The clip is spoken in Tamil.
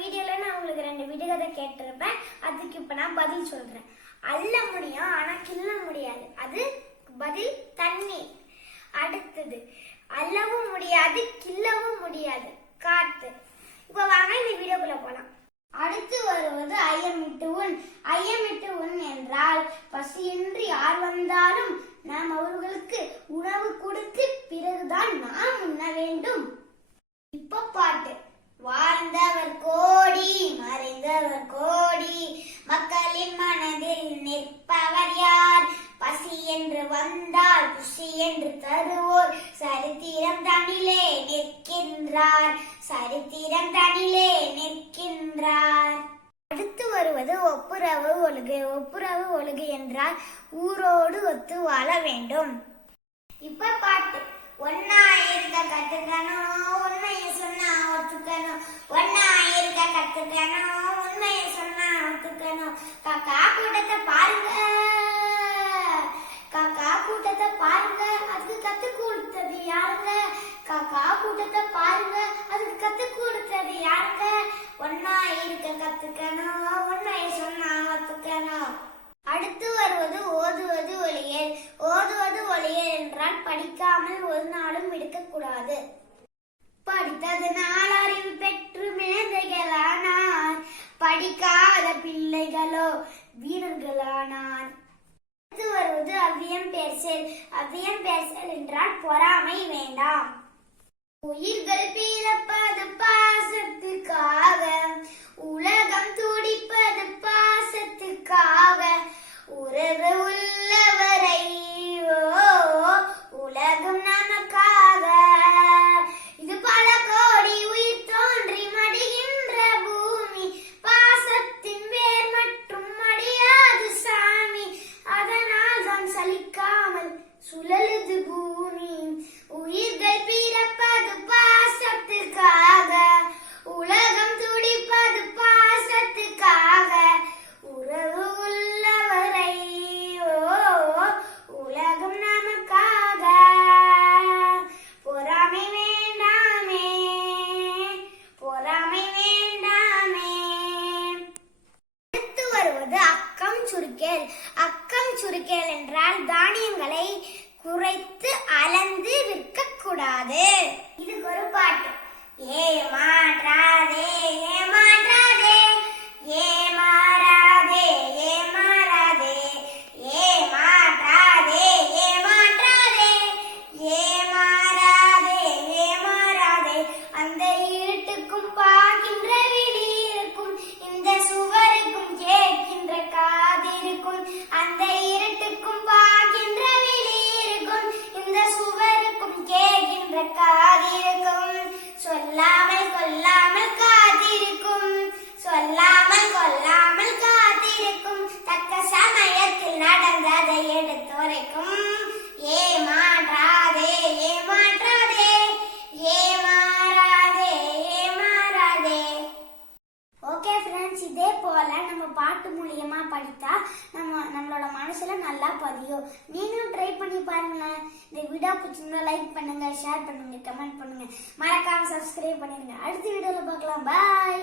வீடியோல நான் உங்களுக்கு 2 விடுகதை கேட்டிருப்பேன். அதுக்கு இப்ப நான் பதில் சொல்றேன். அள்ள முடியும் ஆனா கிள்ள முடியாது, அது பதில் தண்ணி. அடுத்தது அள்ளவும் முடியாது கிள்ளவும் முடியாது, காத்து. இப்ப வாங்க இந்த வீடியோக்குள்ள போலாம். அடுத்து வருவது ஐயமிட்டு உண். ஐயமிட்டு உண் என்றால் பசியின்றி யார் வந்தாலும் நாம் அவர்களுக்கு உணவு கொடுத்து பிறகுதான் நாம் உண்ண வேண்டும். இப்ப பாட்டு. வாழ்ந்தவர் கோடி மறைந்தவர் கோடி, மக்களின் மனதில் நிற்பவர் யார்? பசி என்று வந்தால் புசி என்று தருவோர் சரித்திரம் தனிலே நிற்கின்றார், சரித்திரம் தனிலே நிற்கின்றார். அடுத்து வருவது ஒப்புரவு ஒழுகு. ஒப்புரவு ஒழுகு என்றால் ஊரோடு ஒத்து வாழ வேண்டும். இப்ப பாட்டு. ஒன்னா இருக்க கத்துக்கணும், உண்மையை சொன்னா ஒத்துக்கணும். ஒன்னா இருக்க கத்துக்கணும், உண்மையை சொன்னா ஒத்துக்கணும். காக்கா கூட்டத்தை பாருங்க, காக்கா கூட்டத்தை பாருங்க, அதுக்கு கத்து கொடுத்தது யாருங்க? காக்கா கூட்டத்தை பாருங்க, அதுக்கு கத்து கொடுத்தது யாருங்க? ஒன்னா இருக்க கத்துக்கணும், உண்மையை சொன்னா ஒத்துக்கணும். அடுத்து வருவது ஓதுவது ஒளியல். ஓதுவது ஒளியல் என்றால் படிக்காமல் ஒரு நாளும் இருக்கக்கூடாது. படித்ததனால் அறிவு பெற்று மேதைகளானார், படிக்காத பிள்ளைகளோ வீரர்களானார். அடுத்து வருவது அவ்வியம் பேசல். அவ்வியம் பேசல் என்றால் பொறாமை வேண்டாம். உயிர்கள் பிறப்பது பாசத்துக்காக, உலகம் துடிப்பது பாசத்துக்காக. உறவு உள்ளவரை உலகம் நமக்காக. இது பல கோடி உயிர் தோன்றி மடிகின்ற பூமி, பாசத்தின் வேர் மற்றும் மடியாது சாமி. அதனால் தான் சலிக்காமல் சுழலுது பூமி. உயிர்கள் பிறப்பது பாசத்துக்காக, உலகம் துடிப்பது பாசத்துக்காக. உறவு உள்ளவரை உலகம் நமக்காக. பொறாமை வேண்டாமே, பொறாமை வேண்டாமே. அடுத்து வருவது அக்கம் சுருக்கேல். அக்கம் சுருக்கேல் என்றால் தானியங்களை குறைத்து அளந்து விற்க கூடாது. இதுக்கு ஒரு பாட்டு. ஏமாற்றாதே ஏமாற்றாதே, ஏமாறாதே ஏமாறாதே, ஏமாற்றாதே ஏமாற்றாதே, ஏமாறாதே ஏமாறாதே. அந்த இருட்டுக்கும் பார்க்கின்ற விழி இருக்கும், இந்த சுவருக்கும் கேட்கின்ற காதிருக்கும். அந்த இருட்டுக்கும் பார்க்கின்ற விழி இருக்கும், இந்த சுவருக்கும் கேட்கின்ற காதிருக்கும். சொல்லாமல் கொல்லாமல் காத்திருக்கும், சொல்லாமல் கொல்லாமல் காத்திருக்கும். தக்க சமயத்தில் நடந்ததை எடுத்துரைக்கும். ஏமாற்றாதே ஏமாற்றாதே, ஏமாறாதே ஏமாறாதே. ஓகே ஃப்ரெண்ட்ஸ், இதே போல நம்ம பாட்டு மூலியமா படித்தா நம்மளோட மனசுல நல்லா பதியும். நீங்களும் ட்ரை பண்ணி பாருங்களேன். இந்த வீடியோ பிடிச்சிருந்தா லைக் பண்ணுங்க, ஷேர் பண்ணுங்க, கமெண்ட் பண்ணுங்க, மறக்காம சப்ஸ்கிரைப் பண்ணிடுங்க. அடுத்த வீடியோல பார்க்கலாம். பாய்.